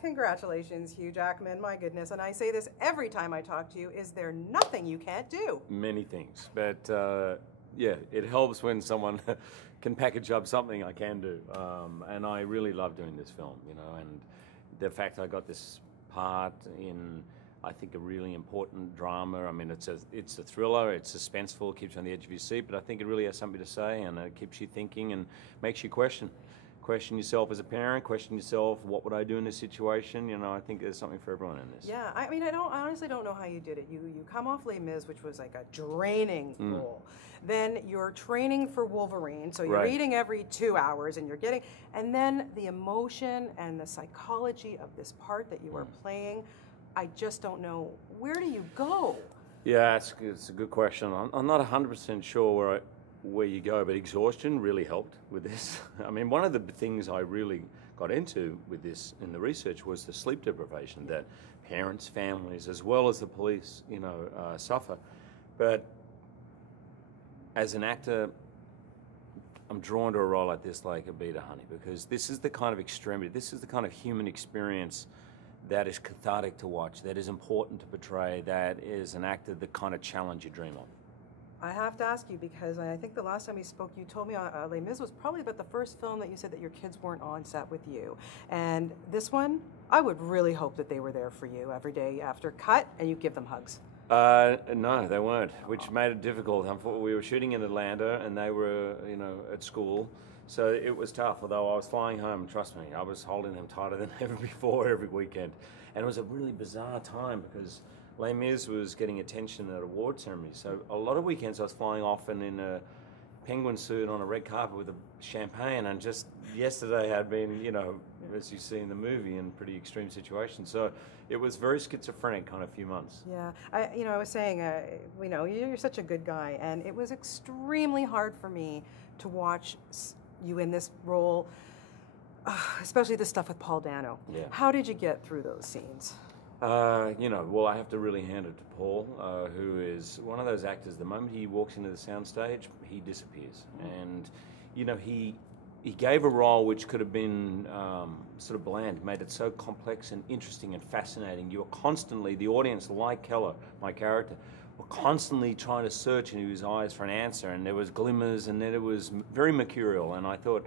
Congratulations, Hugh Jackman. My goodness. And I say this every time I talk to you. Is there nothing you can't do? Many things. But yeah, it helps when someone can package up something I can do. And I really love doing this film, you know, and the fact I got this part in, I think, a really important drama. I mean, it's a thriller, it's suspenseful, keeps you on the edge of your seat, but I think it really has something to say, and it keeps you thinking and makes you question yourself as a parent, question yourself, what would I do in this situation? You know, I think there's something for everyone in this. Yeah, I mean, I honestly don't know how you did it. You come off Les Mis, which was like a draining role. Then you're training for Wolverine, so you're eating every 2 hours, and you're getting, and then the emotion and the psychology of this part that you are playing, I just don't know. Where do you go? Yeah, it's a good question. I'm not 100% sure where you go, but exhaustion really helped with this. I mean, one of the things I really got into with this in the research was the sleep deprivation that parents, families, as well as the police, you know, suffer. But as an actor, I'm drawn to a role like this like a bee to honey, because this is the kind of extremity, this is the kind of human experience that is cathartic to watch, that is important to portray, that is an actor the kind of challenge you dream of. I have to ask you, because I think the last time we spoke, you told me Les Mis was probably about the first film that you said that your kids weren't on set with you. And this one, I would really hope that they were there for you every day after cut, and you give them hugs. No, they weren't, which made it difficult. We were shooting in Atlanta, and they were, you know, at school. So it was tough, although I was flying home, trust me, I was holding them tighter than ever before every weekend. And it was a really bizarre time because Les Mis was getting attention at award ceremonies. So a lot of weekends I was flying off and in a penguin suit on a red carpet with a champagne, and just yesterday had been, you know, as you see in the movie, in pretty extreme situations. So it was very schizophrenic kind of few months. Yeah, I was saying, you know, you're such a good guy, and it was extremely hard for me to watch you in this role, especially the stuff with Paul Dano. Yeah. How did you get through those scenes? You know, well, I have to really hand it to Paul, who is one of those actors, the moment he walks into the soundstage, he disappears. And, you know, he gave a role which could have been sort of bland, made it so complex and interesting and fascinating. You were constantly, the audience, like Keller, my character, were constantly trying to search into his eyes for an answer, and there was glimmers, and then it was very mercurial, and I thought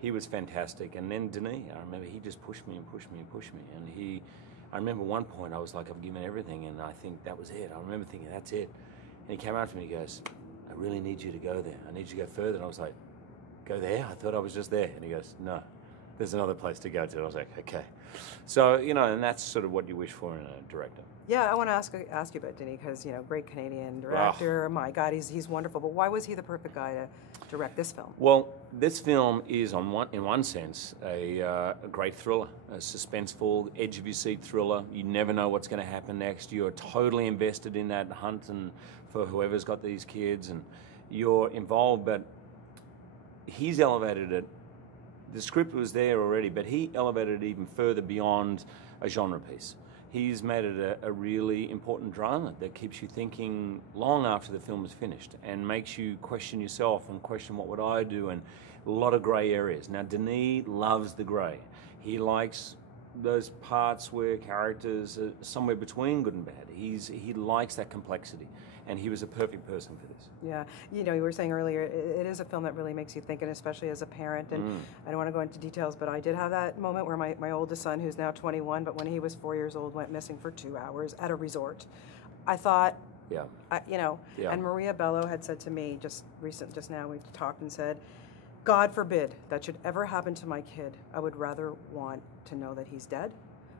he was fantastic. And then Denis, I remember he just pushed me and pushed me and pushed me, and I remember one point I was like, I've given everything, and I think that was it. I remember thinking, that's it. And he came out to me and he goes, I really need you to go there. I need you to go further. And I was like, go there? I thought I was just there. And he goes, no, there's another place to go to. And I was like, okay. So, you know, and that's sort of what you wish for in a director. Yeah, I want to ask you about Denis, because, you know, great Canadian director. Oh. My God, he's wonderful. But why was he the perfect guy to direct this film? Well, this film is, in one sense, a great thriller, a suspenseful, edge-of-your-seat thriller. You never know what's going to happen next. You're totally invested in that hunt and for whoever's got these kids, and you're involved. But he's elevated it. The script was there already, but he elevated it even further beyond a genre piece. He's made it a really important drama that keeps you thinking long after the film is finished and makes you question yourself and question what would I do, and a lot of grey areas. Now, Denis loves the grey. He likes those parts where characters are somewhere between good and bad. He likes that complexity, and he was a perfect person for this. Yeah, you know, you were saying earlier, it is a film that really makes you think, and especially as a parent, and I don't want to go into details, but I did have that moment where my oldest son, who's now 21, but when he was 4 years old, went missing for 2 hours at a resort. I thought, you know, and Maria Bello had said to me just now, we talked and said, God forbid that should ever happen to my kid. I would rather want to know that he's dead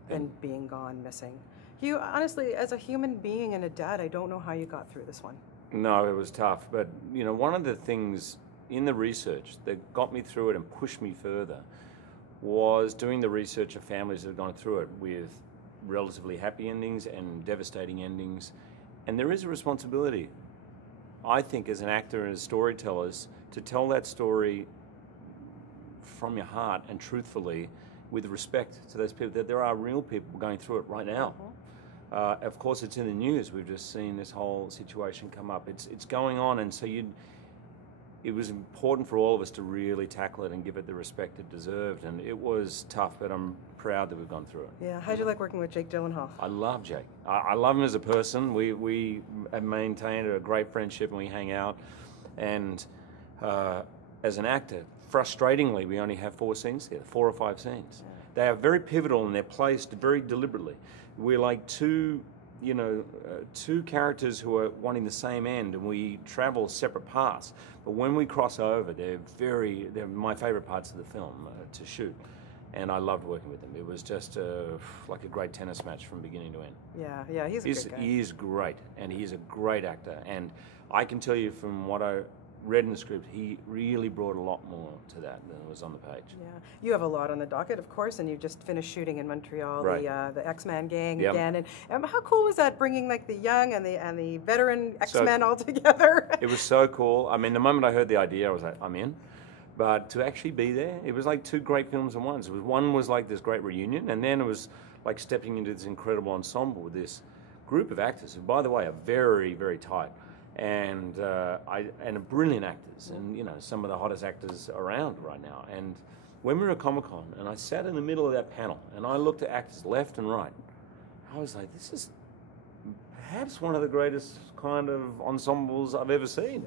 than being gone missing. Hugh, honestly, as a human being and a dad, I don't know how you got through this one. No, it was tough. But, you know, one of the things in the research that got me through it and pushed me further was doing the research of families that have gone through it with relatively happy endings and devastating endings. And there is a responsibility, I think, as an actor and as storytellers, to tell that story from your heart and truthfully, with respect to those people, that there are real people going through it right now. Of course, it's in the news. We've just seen this whole situation come up. It's going on, and so it was important for all of us to really tackle it and give it the respect it deserved. And it was tough, but I'm proud that we've gone through it. Yeah. How'd you like working with Jake Gyllenhaal? I love Jake. I love him as a person. We have maintained a great friendship and we hang out. And as an actor, frustratingly, we only have 4 scenes together, 4 or 5 scenes. Yeah. They are very pivotal and they're placed very deliberately. We're like two characters who are wanting the same end, and we travel separate paths. But when we cross over, they're my favorite parts of the film to shoot. And I loved working with him. It was just like a great tennis match from beginning to end. Yeah, he's a good guy. He is great, and he's a great actor. And I can tell you from what I read in the script, he really brought a lot more to that than was on the page. Yeah, you have a lot on the docket, of course, and you just finished shooting in Montreal, right. the X-Men gang yep. again. And how cool was that, bringing like the young and the veteran X-Men all together? It was so cool. I mean, the moment I heard the idea, I was like, I'm in. But to actually be there, it was like 2 great films in one. One was like this great reunion, and then it was like stepping into this incredible ensemble with this group of actors who, by the way, are very, very tight. And brilliant actors, and some of the hottest actors around right now. And when we were at Comic-Con, and I sat in the middle of that panel, and I looked at actors left and right, I was like, this is perhaps one of the greatest kind of ensembles I've ever seen.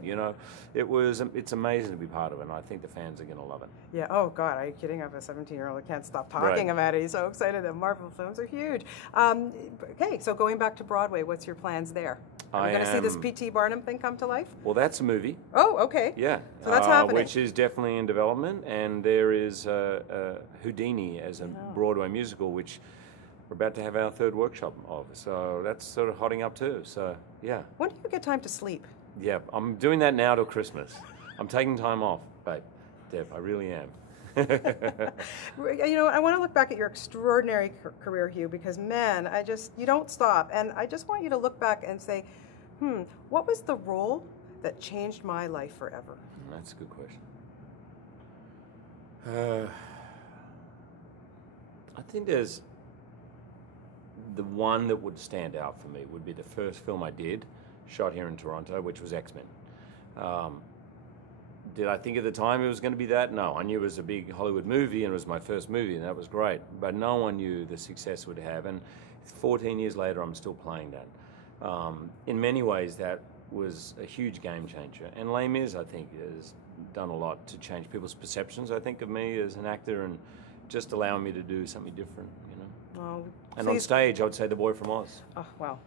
It's amazing to be part of it, and I think the fans are going to love it. Yeah. Oh God, are you kidding? I have a 17-year-old who can't stop talking right. about it. He's so excited that Marvel films are huge. Okay, so going back to Broadway, what's your plans there? Are we going to see this P.T. Barnum thing come to life? Well, that's a movie. Oh, okay. Yeah. So that's happening. Which is definitely in development, and there is Houdini as a Broadway musical, which we're about to have our 3rd workshop of. So that's sort of hotting up too. So, yeah. When do you get time to sleep? Yeah, I'm doing that now till Christmas. I'm taking time off, babe. Deb, I really am. I want to look back at your extraordinary career, Hugh, because man, you don't stop. And I just want you to look back and say, what was the role that changed my life forever? That's a good question. I think there's the one that would stand out for me would be the first film I did, shot here in Toronto, which was X-Men. Did I think at the time it was going to be that? No, I knew it was a big Hollywood movie and it was my first movie, and that was great. But no one knew the success it would have. And 14 years later, I'm still playing that. In many ways, that was a huge game changer. And Les Mis, I think, has done a lot to change people's perceptions, I think, of me as an actor, and just allowing me to do something different, Well, and on stage, I would say The Boy from Oz. Oh, well,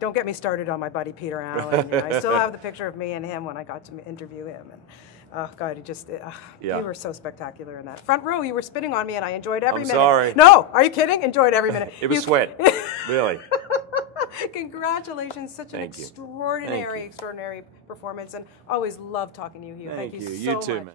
don't get me started on my buddy Peter Allen. I still have the picture of me and him when I got to interview him. And oh God, you were so spectacular in that front row. You were spitting on me, and I enjoyed every minute. Sorry. No, are you kidding? Enjoyed every minute. It was sweat, really. Congratulations! Such an extraordinary performance, and always love talking to you, Hugh. Thank you so much. You too, man.